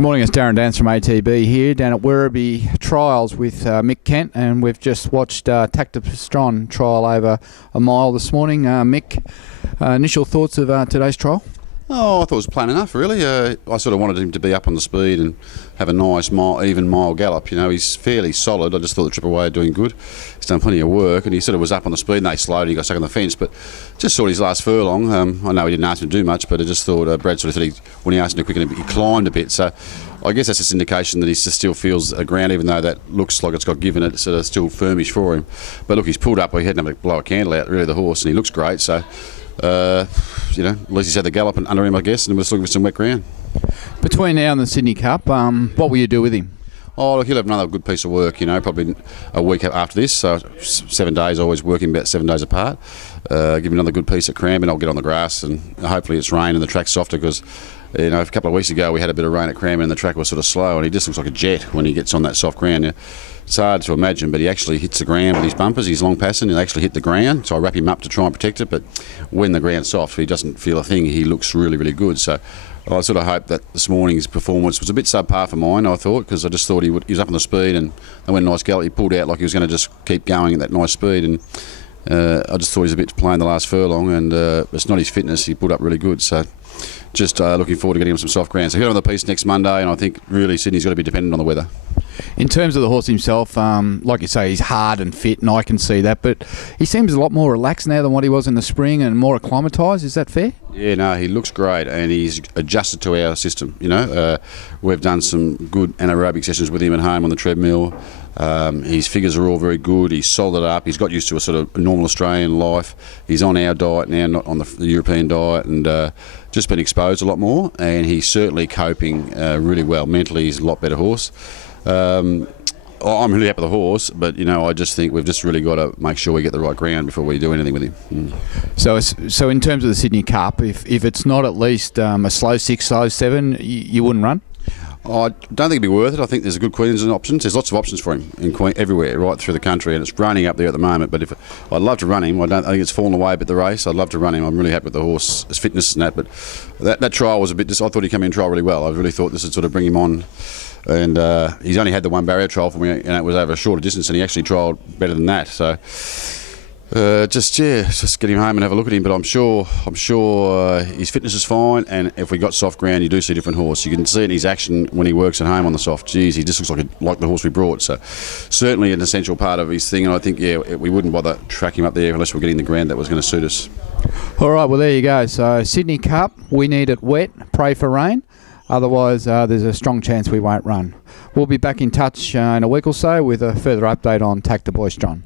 Good morning, it's Darren Dance from ATB here down at Werribee Trials with Mick Kent, and we've just watched Tacta Postron trial over a mile this morning. Mick, initial thoughts of today's trial? Oh, I thought it was plain enough, really. I sort of wanted him to be up on the speed and have a nice, even mile gallop. You know, he's fairly solid. I just thought the trip away doing good. He's done plenty of work, and he sort of was up on the speed, and they slowed, and he got stuck on the fence. But just saw his last furlong. I know he didn't ask him to do much, but I just thought Brad sort of said when he asked him to quicken, he climbed a bit. So I guess that's just an indication that he still feels a ground, even though that looks like it's got given. It's sort of still firmish for him. But look, he's pulled up. He hadn't have to blow a candle out, really, the horse, and he looks great. So. You know, at least he's had the gallop under him, I guess, and we're just looking for some wet ground. Between now and the Sydney Cup, what will you do with him? Oh, look, he'll have another good piece of work, you know, probably a week after this. So 7 days, always working about 7 days apart. Give him another good piece at Cranbourne. I'll get on the grass, and hopefully it's rain and the track's softer, because, you know, a couple of weeks ago we had a bit of rain at Cranbourne and the track was sort of slow, and he just looks like a jet when he gets on that soft ground. Yeah. It's hard to imagine, but he actually hits the ground with his bumpers. He's long passing, he'll actually hit the ground, so I wrap him up to try and protect it. But when the ground's soft, he doesn't feel a thing. He looks really, really good. So I sort of hope that this morning's performance was a bit subpar for mine, I thought, because I just thought he was up on the speed, and they went a nice gallop. He pulled out like he was going to just keep going at that nice speed, and I just thought he was a bit plain the last furlong, and it's not his fitness. He pulled up really good. So just looking forward to getting him some soft ground. So he'll have the piece next Monday, and I think really Sydney's got to be dependent on the weather. In terms of the horse himself, like you say, he's hard and fit, and I can see that, but he seems a lot more relaxed now than what he was in the spring, and more acclimatised. Is that fair? Yeah, no, he looks great, and he's adjusted to our system. You know, we've done some good anaerobic sessions with him at home on the treadmill. His figures are all very good. He's solid up. He's got used to a sort of normal Australian life. He's on our diet now, not on the European diet, and just been exposed a lot more, and he's certainly coping really well. Mentally, he's a lot better horse. I'm really happy with the horse, but you know, I just think we've just really got to make sure we get the right ground before we do anything with him. So in terms of the Sydney Cup, if it's not at least a slow 6, slow 7, you wouldn't run? I don't think it'd be worth it. I think there's a good Queensland options. There's lots of options for him everywhere, right through the country, and it's raining up there at the moment. But I'd love to run him. I think it's fallen away a bit the race. I'd love to run him. I'm really happy with the horse, his fitness and that. But that trial was a bit. I thought he'd come in trial really well. I really thought this would sort of bring him on. And he's only had the one barrier trial for me, and it was over a shorter distance, and he actually trialled better than that. So just get him home and have a look at him. But I'm sure his fitness is fine, and if we got soft ground, you do see a different horse. You can see it in his action when he works at home on the soft. Geez, he just looks like the horse we brought. So certainly an essential part of his thing, and I think we wouldn't bother track him up there unless we're getting the ground that was going to suit us. All right, well there you go. So Sydney Cup, we need it wet. Pray for rain. Otherwise, there's a strong chance we won't run. We'll be back in touch in a week or so with a further update on Tacta Postron.